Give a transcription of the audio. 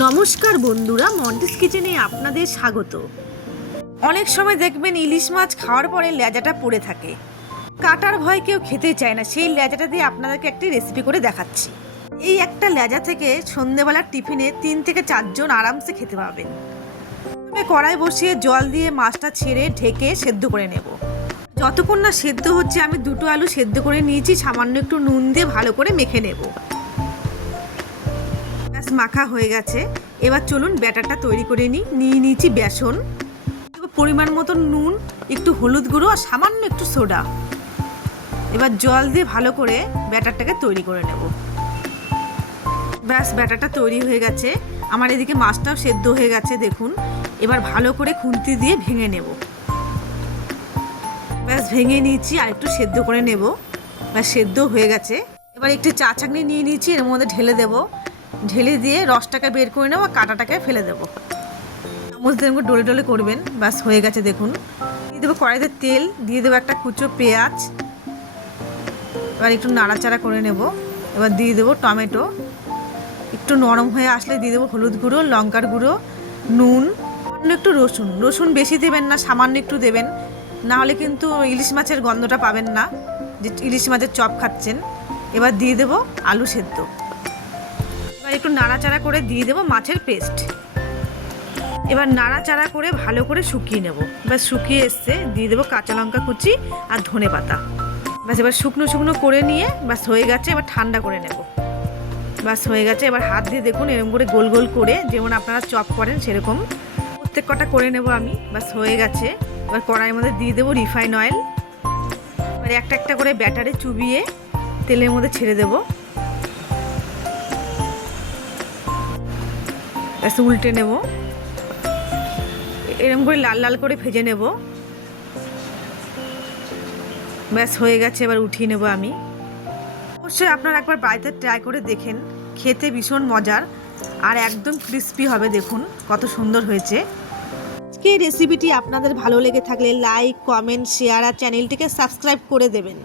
নমস্কার বন্ধুরা, মন্টিস কিচেনে আপনাদের স্বাগত। অনেক সময় দেখবেন ইলিশ মাছ খাওয়ার পরে লেজাটা পড়ে থাকে, কাটার ভয় কেউ খেতে চায় না। সেই লেজাটা দিয়ে আপনাদেরকে একটি রেসিপি করে দেখাচ্ছি। এই একটা লেজা থেকে সন্ধেবেলার টিফিনে 3 থেকে 4 জন আরামসে খেতে পাবেন। প্রথমে কড়াই বসিয়ে জল দিয়ে মাছটা ছেড়ে ঢেকে সেদ্ধ করে নেব। যতক্ষণ না সেদ্ধ হচ্ছে আমি 2টো আলু সেদ্ধ করে নিয়েছি, সামান্য একটু নুন দিয়ে ভালো করে মেখে নেব। মাখা হয়ে গেছে, এবার চলুন ব্যাটারটা তৈরি করে নিয়ে নিয়েছি বেসন, পরিমাণ মতো নুন, একটু হলুদ গুঁড়ো আর সামান্য একটু সোডা। এবার জল দিয়ে ভালো করে ব্যাটারটাকে তৈরি করে নেব। ব্যাস, ব্যাটারটা তৈরি হয়ে গেছে। আমার এদিকে মাছটাও সেদ্ধ হয়ে গেছে দেখুন। এবার ভালো করে খুন্তি দিয়ে ভেঙে নেব। ব্যাস, ভেঙে নিয়েছি, আর একটু সেদ্ধ করে নেব। ব্যাস, সেদ্ধ হয়ে গেছে। এবার একটু চা ছাঁকনি নিয়ে নিয়েছি, এর মধ্যে ঢেলে দেবো। ঢেলে দিয়ে রসটাকে বের করে নেবো, কাঁটাটাকে ফেলে দেবো। চামচ দিয়ে ডলে ডলে করবেন। ব্যাস, হয়ে গেছে দেখুন। দিয়ে দেবো কড়াইতে তেল, দিয়ে দেবো একটা কুচো পেঁয়াজ। এবার একটু নাড়াচাড়া করে নেব। এবার দিয়ে দেবো টমেটো। একটু নরম হয়ে আসলে দিয়ে দেবো হলুদ গুঁড়ো, লঙ্কার গুঁড়ো, নুন, অন্য একটু রসুন। রসুন বেশি দেবেন না, সামান্য একটু দেবেন, না হলে কিন্তু ইলিশ মাছের গন্ধটা পাবেন না, যে ইলিশ মাছের চপ খাচ্ছেন। এবার দিয়ে দেবো আলু সেদ্ধ। এবার একটু নাড়াচাড়া করে দিয়ে দেবো মাছের পেস্ট। এবার নাড়াচাড়া করে ভালো করে শুকিয়ে নেব। এবার শুকিয়ে এসছে, দিয়ে দেবো কাঁচা লঙ্কা কুচি আর ধনে পাতা। ব্যাস, এবার শুকনো শুকনো করে নিয়ে ব্যাস হয়ে গেছে। এবার ঠান্ডা করে নেব। ব্যাস, হয়ে গেছে। এবার হাত দিয়ে দেখুন এরকম করে গোল গোল করে, যেমন আপনারা চপ করেন সেরকম প্রত্যেক কটা করে নেব আমি। ব্যাস, হয়ে গেছে। এবার কড়াইয়ের মধ্যে দিয়ে দেবো রিফাইন অয়েল। এবার একটা একটা করে ব্যাটারে চুবিয়ে তেলের মধ্যে ছেড়ে দেবো। ব্যাস, উল্টে নেব। এরকম করে লাল লাল করে ভেজে নেব। ব্যাস, হয়ে গেছে। এবার উঠিয়ে নেব আমি। অবশ্যই আপনারা একবার বাড়িতে ট্রাই করে দেখেন, খেতে ভীষণ মজার আর একদম ক্রিস্পি হবে। দেখুন কত সুন্দর হয়েছে। এই রেসিপিটি আপনাদের ভালো লেগে থাকলে লাইক, কমেন্ট, শেয়ার আর চ্যানেলটিকে সাবস্ক্রাইব করে দেবেন।